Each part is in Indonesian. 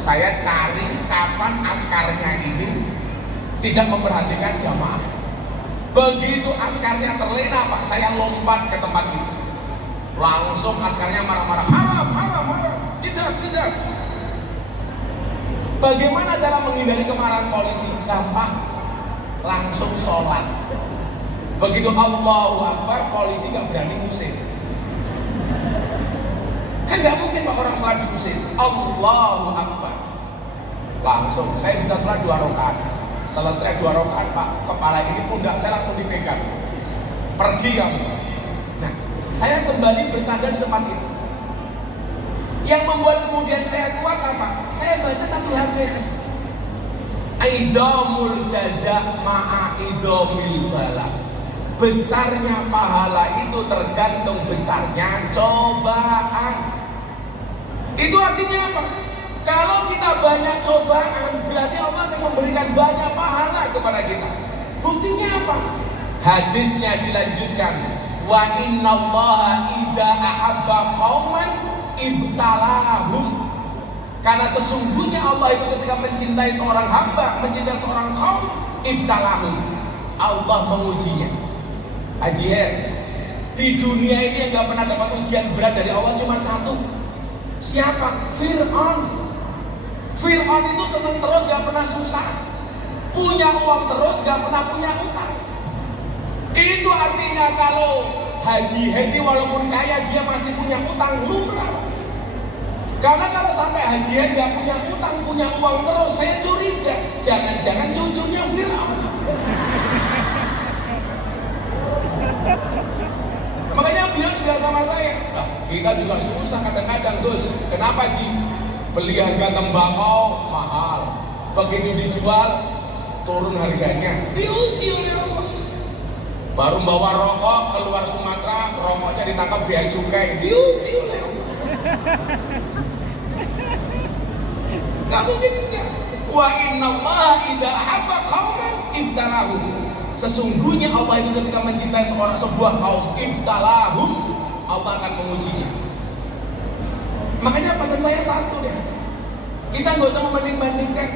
Saya cari kapan askarnya ini tidak memperhatikan jamaah. Begitu askarnya terlena Pak, saya lompat ke tempat itu. Langsung askarnya marah-marah, haram, haram, haram, tidak, tidak. Bagaimana cara menghindari kemarahan polisi? Gampang, langsung sholat. Begitu Allahu Akbar, polisi gak berani ngusir. Kan gak mungkin Pak orang sholat diusir. Allahu Akbar, langsung saya bisa sholat 2 rakaat. Selesai 2 rakaat Pak, kepala ini pundak saya langsung dipegang. Pergi kamu. Nah, saya kembali bersandar di tempat itu. Yang membuat kemudian saya kuat apa? Saya baca satu hadis. Idamul jaza ma'a idamil bala. Besarnya pahala itu tergantung besarnya cobaan. Itu artinya apa? Kalau kita banyak cobaan, berarti Allah akan memberikan banyak pahala kepada kita. Buktinya apa? Hadisnya dilanjutkan, wa innallaha idza ahabba qauman ibtalahum. Karena sesungguhnya Allah itu ketika mencintai seorang hamba, mencintai seorang kaum, ibtalahum, Allah mengujinya. Haji Her, di dunia ini yang gak pernah dapat ujian berat dari Allah cuma satu. Siapa? Fir'aun. Fir'aun itu seneng terus, gak pernah susah. Punya uang terus, gak pernah punya utang. Itu artinya kalau Haji Herdi walaupun kaya, dia masih punya utang lumrah. Karena kalau sampai Haji Herdi gak punya utang, punya uang terus, saya curiga jangan-jangan cucunya Fir'aun. Makanya beliau juga sama saya, nah, kita juga susah kadang-kadang Gus. Kenapa Ji? Beli harga tembakau mahal, begitu dijual turun harganya, diuji oleh Allah. Baru bawa rokok keluar Sumatera, rokoknya ditangkap bea cukai, diuji oleh Allah. Gak mungkin enggak. Wa innallaha idza ahabba qauman ibtalahum. Sesungguhnya Allah itu ketika mencintai sebuah kaum, ibtalahum, Allah akan mengujinya. Makanya pesan saya satu deh, kita nggak usah membanding-bandingkan.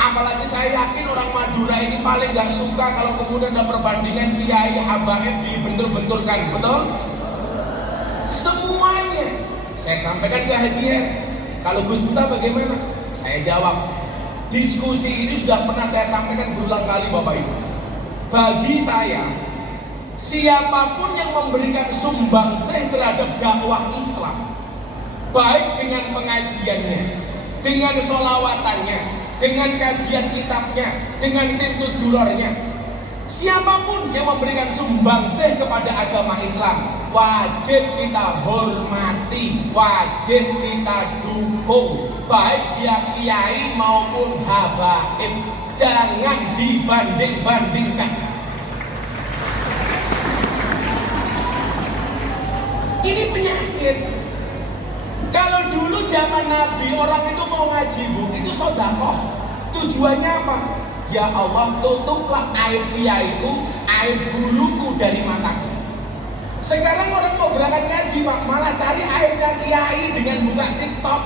Apalagi saya yakin orang Madura ini paling nggak suka kalau kemudian ada perbandingan kiai habaib dibentur-benturkan, betul? Semuanya saya sampaikan ke Haji Her. Kalau Gus Miftah bagaimana? Saya jawab. Diskusi ini sudah pernah saya sampaikan berulang kali Bapak Ibu. Bagi saya, siapapun yang memberikan sumbangsih terhadap dakwah Islam, baik dengan pengajiannya, dengan sholawatannya, dengan kajian kitabnya, dengan simtudurornya, siapapun yang memberikan sumbangsih kepada agama Islam, wajib kita hormati, wajib kita dukung, baik dia kiai maupun habaib. Jangan dibanding-bandingkan. Ini penyakit. Kalau dulu zaman Nabi orang itu mau ngaji Bu, itu sedekah. Tujuannya apa? Ya Allah, tutuplah aib kiaiku, aib guruku dari mataku. Sekarang orang mau berangkat ngaji Pak, malah cari aibnya kiai dengan buka TikTok.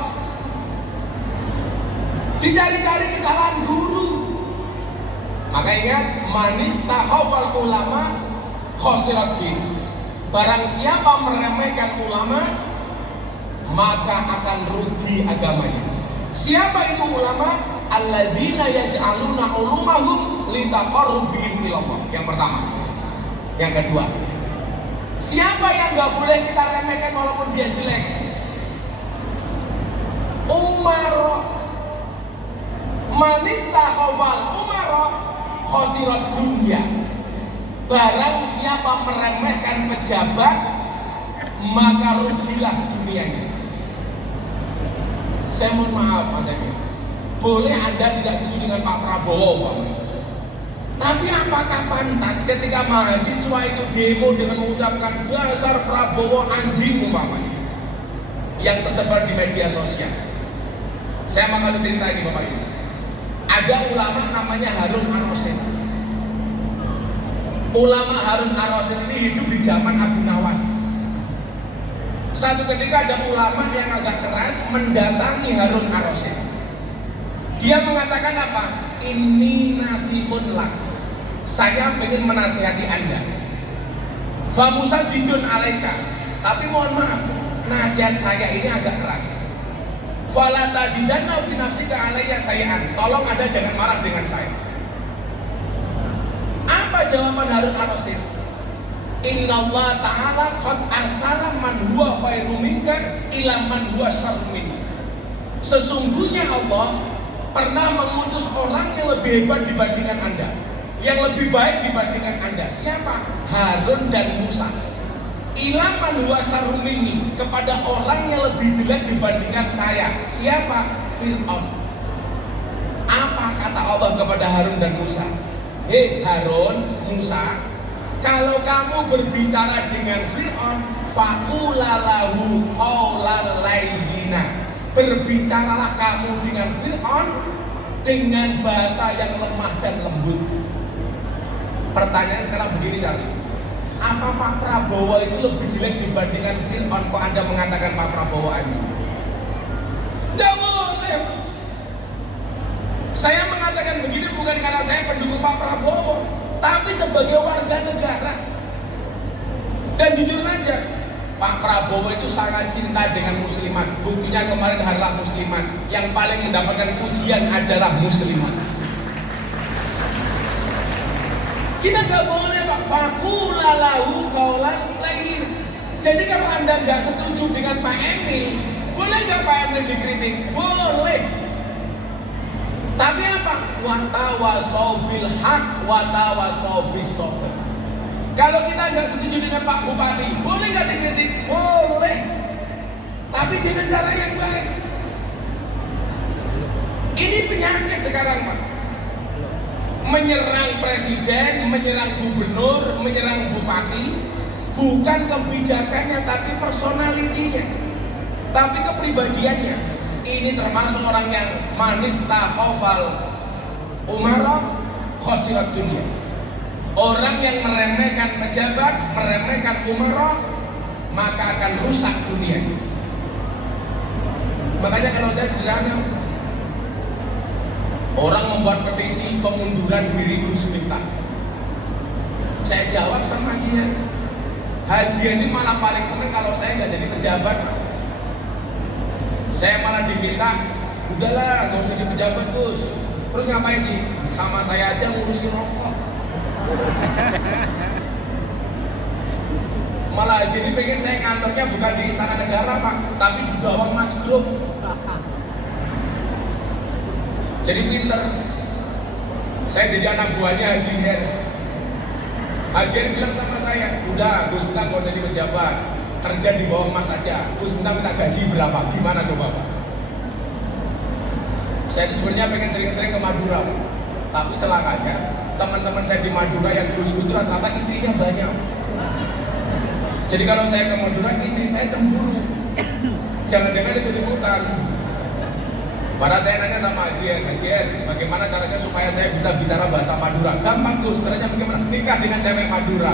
Dicari-cari kesalahan guru. Maka ingat, manistakhafal ulama khosirat din. Barang siapa meremehkan ulama, maka akan rugi agamanya. Siapa itu ulama? Alladzina yaj'aluna ulumahum litaqarrubihim ilallah. Yang pertama. Yang kedua, siapa yang gak boleh kita remehkan walaupun dia jelek? Umar. Manistakhafal umara khosirat dunia. Barang siapa meremehkan pejabat, maka rugilah dunianya. Saya mohon maaf Mas Emil, boleh Anda tidak setuju dengan Pak Prabowo Pak, tapi apakah pantas ketika mahasiswa itu demo dengan mengucapkan dasar Prabowo anjing umpamanya yang tersebar di media sosial? Saya mau kasih cerita ini Bapak Ibu. Ada ulama namanya Harun Ar-Rasyid. Ulama Harun Ar-Rasyid ini hidup di zaman Abu Nawas. Satu ketika ada ulama yang agak keras mendatangi Harun Ar-Rasyid. Dia mengatakan apa? Ini nasihun lak. Saya ingin menasihati Anda. Fa musaddidun alaika. Tapi mohon maaf, nasihat saya ini agak keras. Fala tajidanna fi nafsika alayya sayyan. Tolong Anda jangan marah dengan saya. Apa jawaban Harun ar-Rasyid? Inna Allah Ta'ala qad arsala man huwa khairu minka ila man huwa syarru minka. Sesungguhnya Allah pernah mengutus orang yang lebih hebat dibandingkan Anda, yang lebih baik dibandingkan Anda. Siapa? Harun dan Musa. Ila man huwa syarru minni, kepada orang yang lebih jelek dibandingkan saya. Siapa? Fir'aun. Apa kata Allah kepada Harun dan Musa? Hei Harun, Musa, kalau kamu berbicara dengan Fir'aun, faqulalahu qawlan layyina. Berbicaralah kamu dengan Fir'aun dengan bahasa yang lemah dan lembut. Pertanyaan sekarang begini, Charlie. Apa Pak Prabowo itu lebih jelek dibandingkan Fir'aun? Kok Anda mengatakan Pak Prabowo anjing? Tidak boleh. Saya mengatakan begini bukan karena saya pendukung Pak Prabowo, tapi sebagai warga negara. Dan jujur saja, Pak Prabowo itu sangat cinta dengan muslimat. Buktinya kemarin Harlah Muslimat, yang paling mendapatkan pujian adalah muslimat. Kita nggak boleh Pak, faqulalahu qawlan layyin. Jadi kalau Anda nggak setuju dengan Pak Emil, boleh nggak Pak Emil dikritik? Boleh. Tapi apa? Watawasau bil haq, watawasau bis sabr. Kalau kita nggak setuju dengan Pak Bupati, boleh nggak dikritik? Boleh. Tapi dengan cara yang baik. Ini penyakit sekarang Pak. Menyerang presiden, menyerang gubernur, menyerang bupati, bukan kebijakannya, tapi personalitinya, tapi kepribadiannya. Ini termasuk orang yang manis takhafal umara khosirat dunia. Orang yang meremehkan pejabat, meremehkan umara, maka akan rusak dunia. Makanya kalau saya sederhana, orang membuat petisi pengunduran diri Gus Miftah, saya jawab sama Haji ini malah paling seneng kalau saya nggak jadi pejabat. Saya malah diminta, udahlah nggak usah jadi pejabat Gus. Terus ngapain Ji? Sama saya aja ngurusin rokok. Malah Haji ini pengen saya kantornya bukan di Istana Negara Pak, tapi di bawah Mas Group. Jadi pinter. Saya jadi anak buahnya Haji Her. Haji Her bilang sama saya, udah Gus Miftah nggak usah jadi pejabat, kerja di bawah Mas saja. Gus minta gaji berapa? Gimana coba Pak? Saya itu sebenarnya pengen sering-sering ke Madura, tapi celakanya teman-teman saya di Madura yang Gus-Gus itu rata-rata istrinya banyak. Jadi kalau saya ke Madura, istri saya cemburu. Jangan-jangan ikut-ikutan. Padahal saya nanya sama Haji Er, bagaimana caranya supaya saya bisa bicara bahasa Madura? Gampang Gus, caranya bagaimana? Nikah dengan cewek Madura.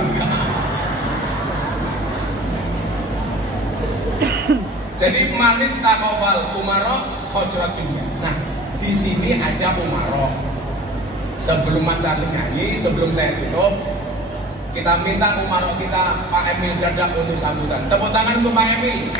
Jadi manis takhafal umara khosirat dunia. Nah, di sini ada umara. Sebelum Mas Charlie nyanyi, sebelum saya tutup, kita minta umara kita Pak Emil Dardak untuk sambutan. Tepuk tangan untuk Pak Emil.